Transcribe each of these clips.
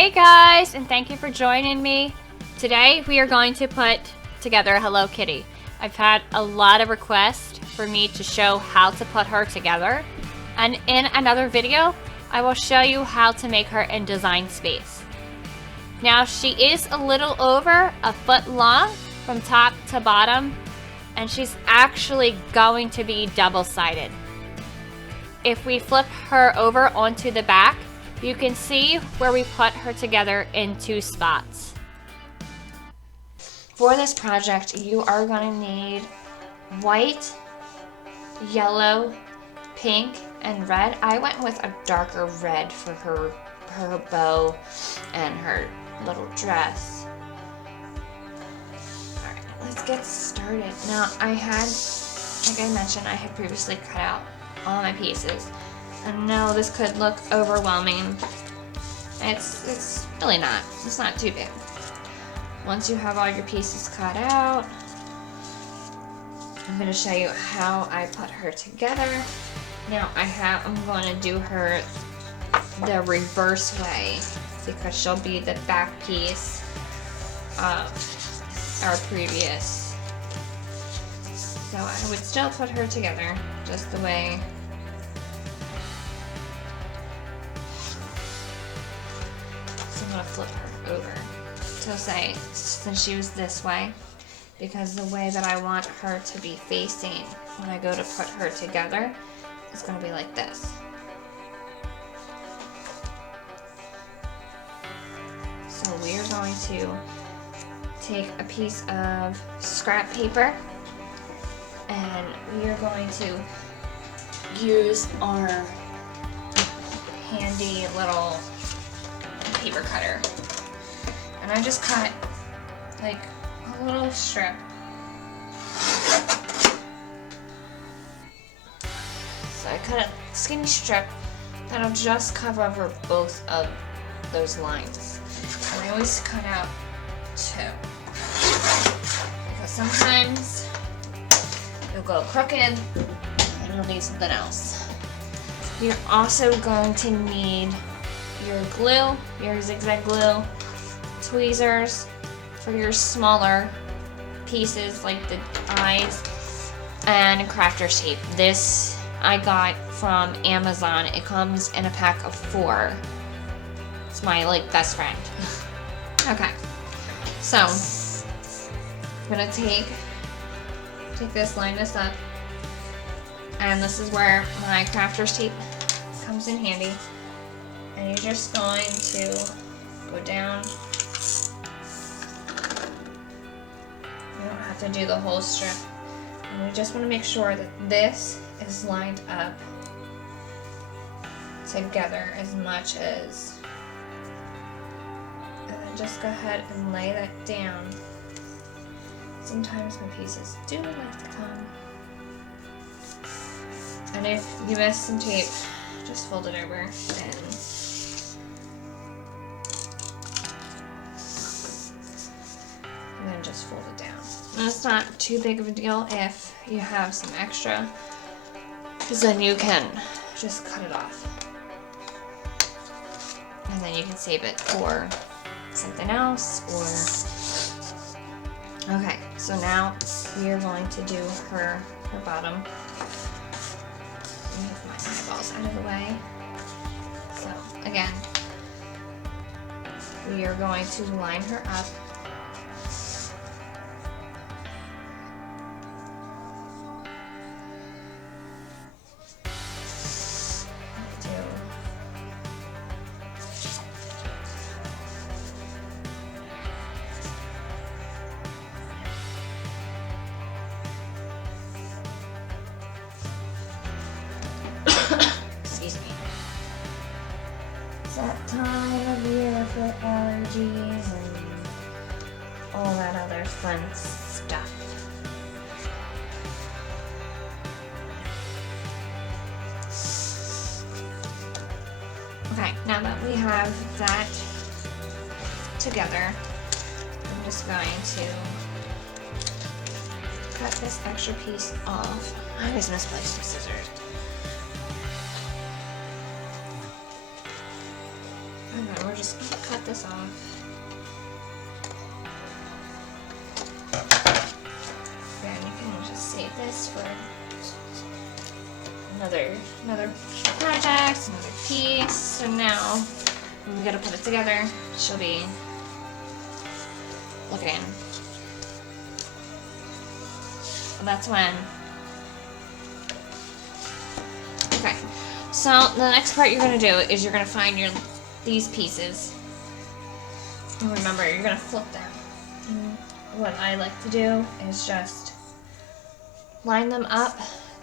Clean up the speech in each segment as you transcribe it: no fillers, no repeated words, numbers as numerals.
Hey guys, and thank you for joining me. Today we are going to put together a Hello Kitty. I've had a lot of requests for me to show how to put her together, and in another video I will show you how to make her in Design Space. Now she is a little over a foot long from top to bottom, and she's actually going to be double-sided. If we flip her over onto the back, you can see where we put her together in two spots. For this project, you are going to need white, yellow, pink, and red. I went with a darker red for her bow and her little dress. Alright, let's get started. Now, like I mentioned, I had previously cut out all my pieces. I know this could look overwhelming. It's really not. It's not too big. Once you have all your pieces cut out, I'm going to show you how I put her together. Now I'm going to do her the reverse way because she'll be the back piece of our previous. So I would still put her together just the way. I'm going to flip her over. So say, since she was this way, because the way that I want her to be facing when I go to put her together is going to be like this. So we are going to take a piece of scrap paper and we are going to use our handy little paper cutter, and I just cut like a little strip. So I cut a skinny strip that'll just cover over both of those lines. And I always cut out two because sometimes it'll go crooked and you'll need something else. You're also going to need your glue, your zigzag glue, tweezers for your smaller pieces like the eyes, and crafter's tape. This I got from Amazon. It comes in a pack of 4. It's my best friend. Okay, so I'm gonna take this, line this up, and this is where my crafter's tape comes in handy. And you're just going to go down. You don't have to do the whole strip. And we just want to make sure that this is lined up together as much as. And then just go ahead and lay that down. Sometimes my pieces do like to come. And if you miss some tape, just fold it over and then just fold it down. And it's not too big of a deal if you have some extra, because then you can just cut it off. And then you can save it for something else or... Okay, so now we are going to do her bottom. Move my eyeballs out of the way. So again, we are going to line her up. Excuse me. It's that time of year for allergies and all that other fun stuff. Okay, now that we have that together, I'm just going to cut this extra piece off. I always misplace the scissors. And then we're just cut this off. And you can just save this for another project, another piece. So now when we gotta put it together, she'll be looking. And that's when. Okay. So the next part you're gonna do is you're gonna find these pieces. And remember, you're gonna flip them. And what I like to do is just line them up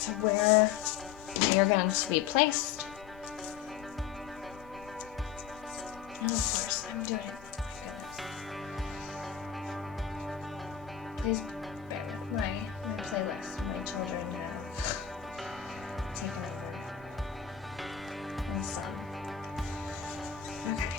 to where they're going to be placed. And of course, I'm doing it. Please bear with my playlist. My children have taken over. My son. Okay.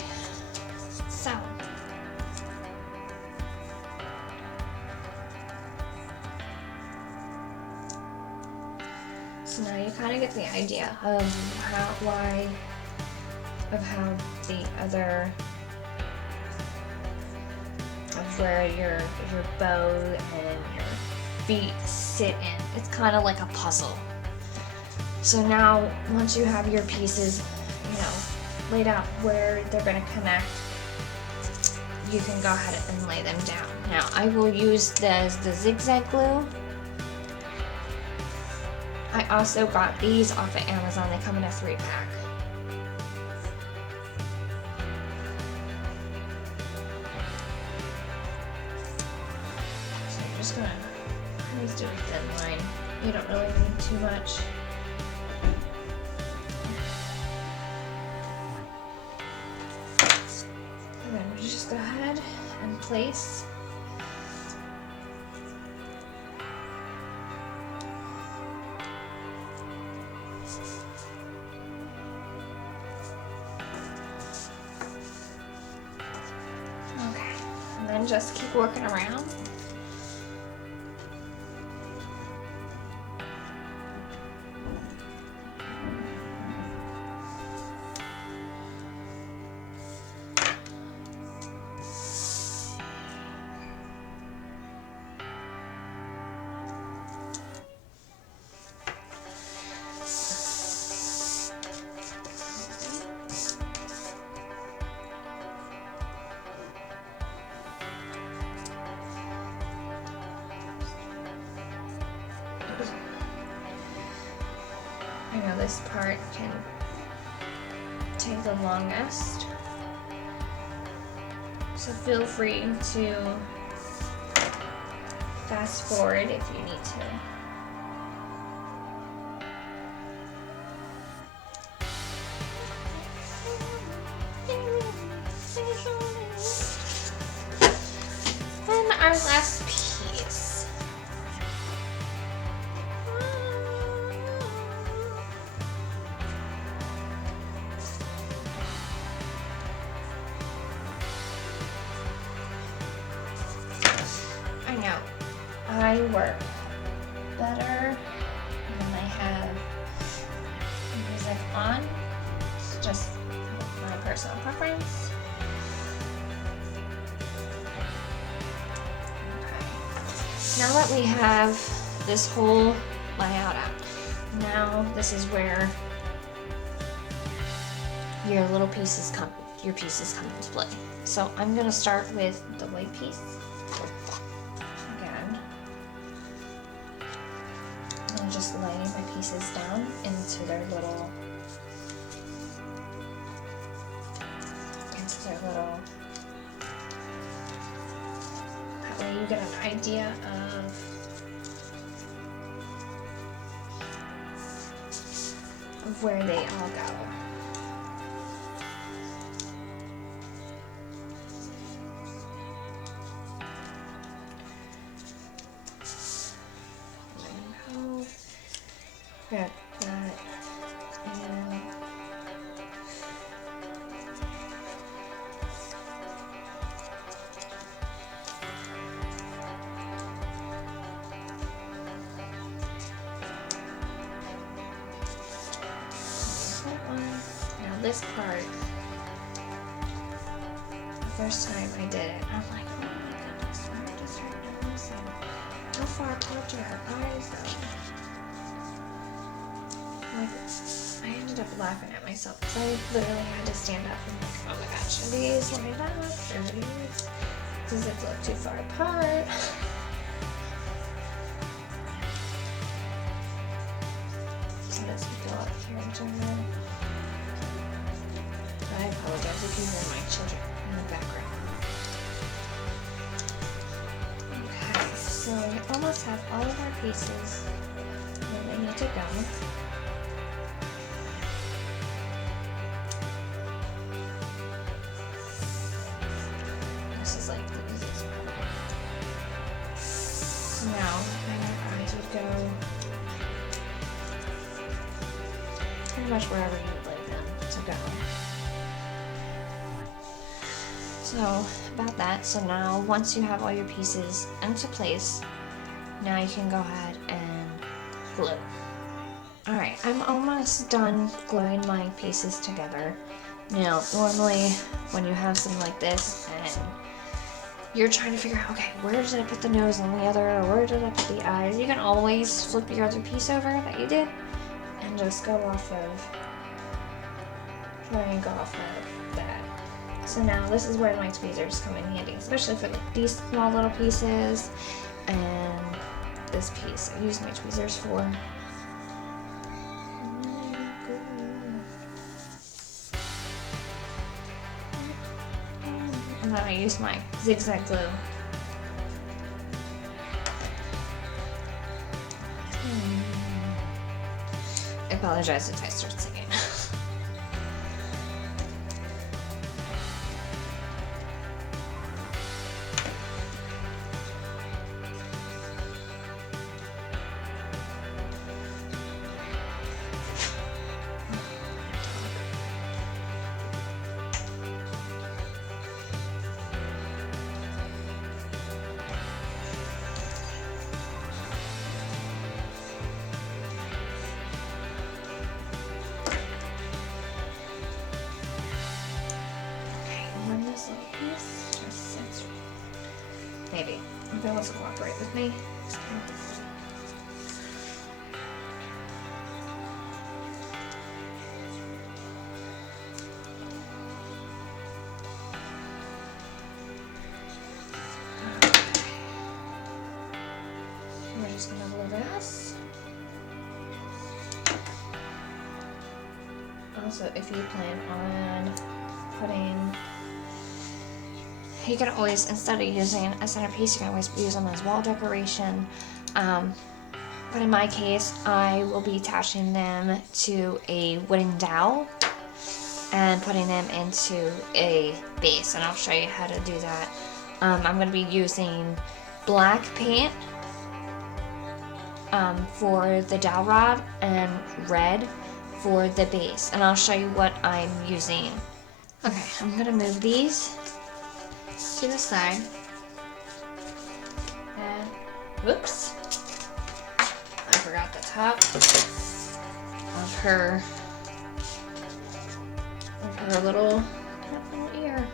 So now you kind of get the idea of how the other, of where your bow and your feet sit in. It's kind of like a puzzle. So now once you have your pieces, laid out where they're going to connect, you can go ahead and lay them down. Now I will use the zigzag glue. I also got these off of Amazon. They come in a 3-pack. So I'm just gonna always do a thin line. You don't really need too much. And then we just go ahead and place . And just keep working around. I know this part can take the longest, so feel free to fast forward if you need to. And our last piece. I know I work better when I have music on. It's just my personal preference. Okay. Now that we have this whole layout out, now this is where your little pieces come into play. So I'm gonna start with the white piece. Just lay my pieces down into their little, that way you get an idea of where they all go. Grab that and that one. Now this part first time I did it. I'm like, oh my goodness, where does her nose and how far apart are her eyes though? Like, I ended up laughing at myself because I literally had to stand up and like, oh my gosh, are these lined up? Are these? Does it look too far apart? So let's go up here and turn around. I apologize if you hear my children in the background. Okay, so we almost have all of our pieces where they need to go. This is like the easiest part. So now my eyes would go pretty much wherever you would like them to go. So about that, so now once you have all your pieces into place, now you can go ahead and glue. Alright, I'm almost done gluing my pieces together. Now, normally when you have something like this and you're trying to figure out, okay, where did I put the nose on the other, or where did I put the eyes, you can always flip your other piece over that you did and just go off of, try and go off of that. So now this is where my tweezers come in handy, especially for like these small little pieces and this piece. I use my tweezers for. And then I use my zigzag glue. I apologize if I start singing. Maybe. If it wants to cooperate with me. We're just gonna glue this. Also, if you plan on putting, you can always, instead of using a centerpiece, you can always use them as wall decoration. But in my case, I will be attaching them to a wooden dowel and putting them into a base, and I'll show you how to do that. I'm going to be using black paint for the dowel rod and red for the base, and I'll show you what I'm using. Okay, I'm going to move these to the side, and whoops, I forgot the top of her little ear.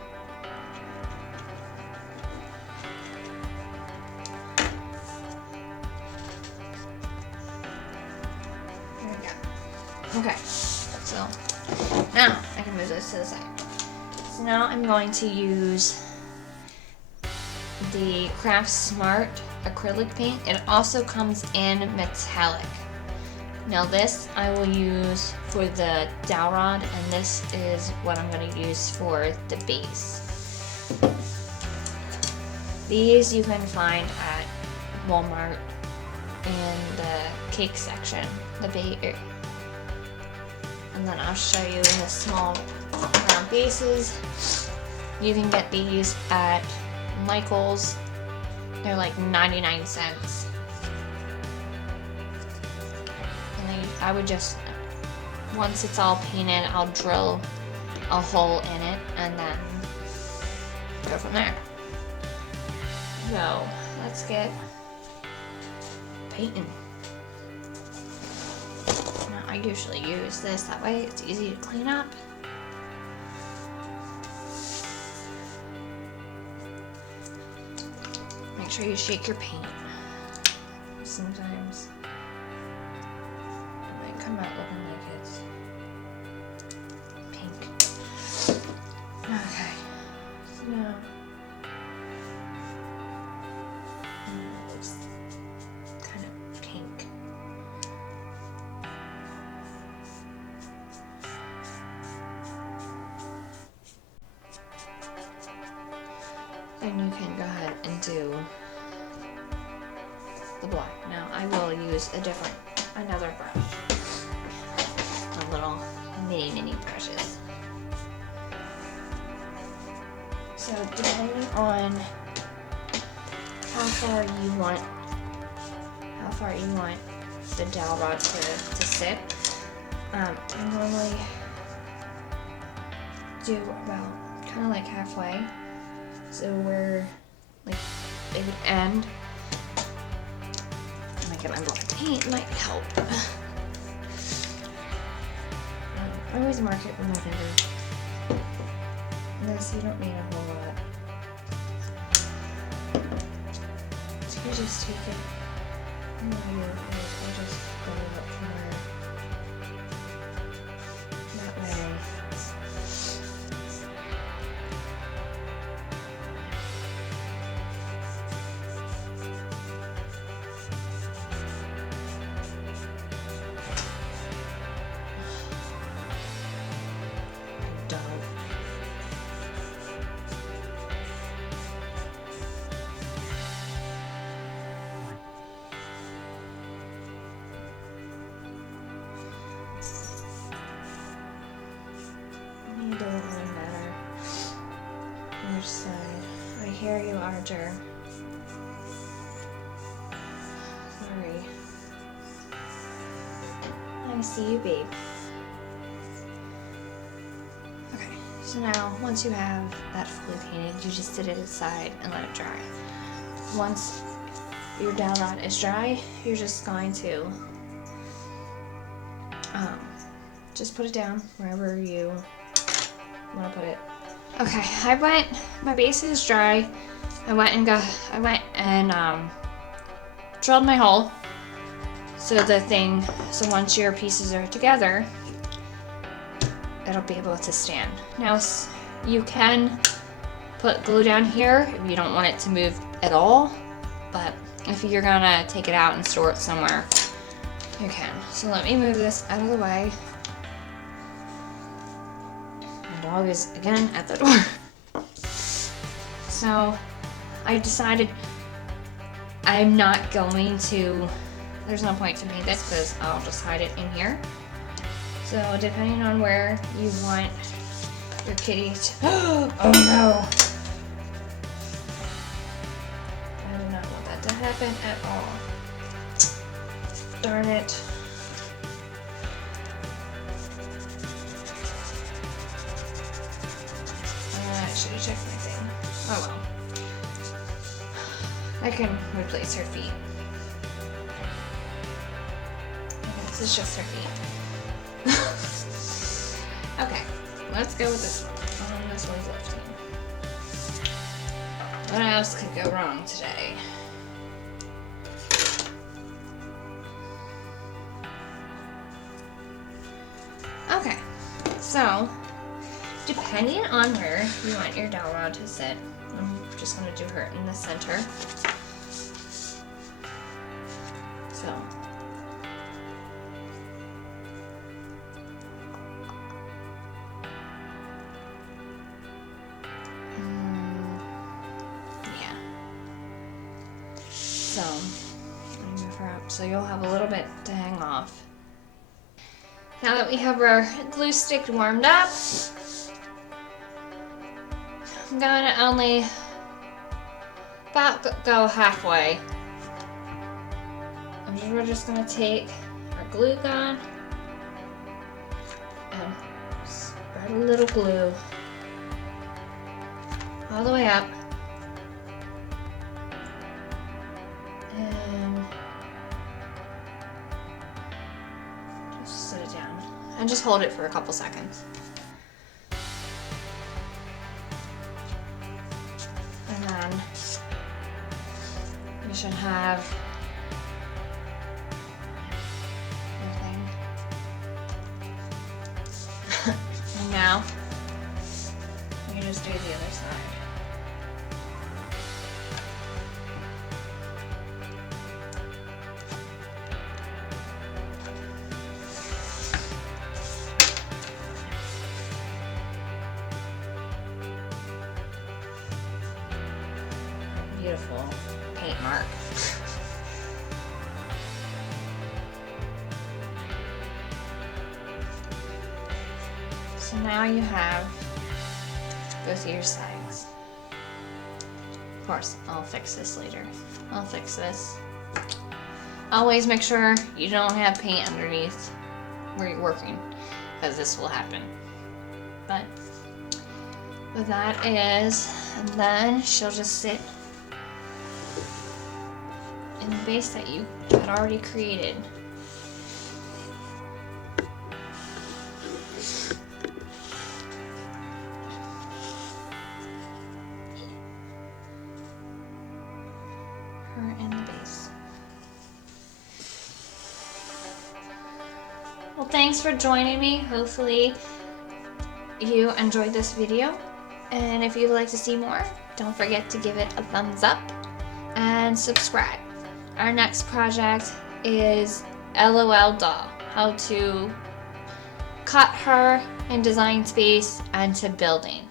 There we go. Okay, so now I can move this to the side. So now I'm going to use the Craft Smart acrylic paint. It also comes in metallic. Now this I will use for the dowel rod, and this is what I'm going to use for the base. These you can find at Walmart in the cake section, and then I'll show you in the small round bases. You can get these at Michael's. They're like 99 cents. And I would just, once it's all painted, I'll drill a hole in it and then go from there. So let's get painting. Now I usually use this, that way it's easy to clean up. Make sure you shake your paint. Sometimes it might come out looking like it's pink. Okay, so now it looks kind of pink. Then you can go ahead and do the black. Now I will use another brush. A little mini brushes. So depending on how far you want the dowel rod to sit, I normally do about kind of like halfway. So where like it would end. Get my black paint might help. I always mark it with my finger. This you don't need a whole lot. So you just take it. And then I'll just go up from there. That way. Side. I hear you, Archer. Sorry. I see you, babe. Okay, so now once you have that fully painted, you just sit it aside and let it dry. Once your dowel rod is dry, you're just going to just put it down wherever you want to put it. Okay, my base is dry. I went and drilled my hole. So once your pieces are together, it'll be able to stand. Now, you can put glue down here if you don't want it to move at all, but if you're gonna take it out and store it somewhere, you can. So let me move this out of the way. Dog is again at the door. So I decided I'm not going to, there's no point to paint this because I'll just hide it in here. So depending on where you want your kitty to, oh no. I do not want that to happen at all. Darn it. I should have checked my thing. Oh well. I can replace her feet. Okay, this is just her feet. Okay, let's go with this one. This one's lifting. What else could go wrong today? Okay, so depending on where you want your dowel rod to sit, I'm just going to do her in the center. So, yeah. So, let me move her up so you'll have a little bit to hang off. Now that we have our glue stick warmed up, I'm gonna only about go halfway. We're just gonna take our glue gun and spread a little glue all the way up. And just set it down and just hold it for a couple seconds. And then You should have nothing. And now you just do the other side. Beautiful paint mark. So now you have both of your sides. Of course, I'll fix this later. I'll fix this. Always make sure you don't have paint underneath where you're working, because this will happen. But what that is, and then she'll just sit in the base that you had already created. Her in the base. Well, thanks for joining me. Hopefully you enjoyed this video. And if you'd like to see more, don't forget to give it a thumbs up and subscribe. Our next project is LOL doll. How to cut her in Design Space and to building.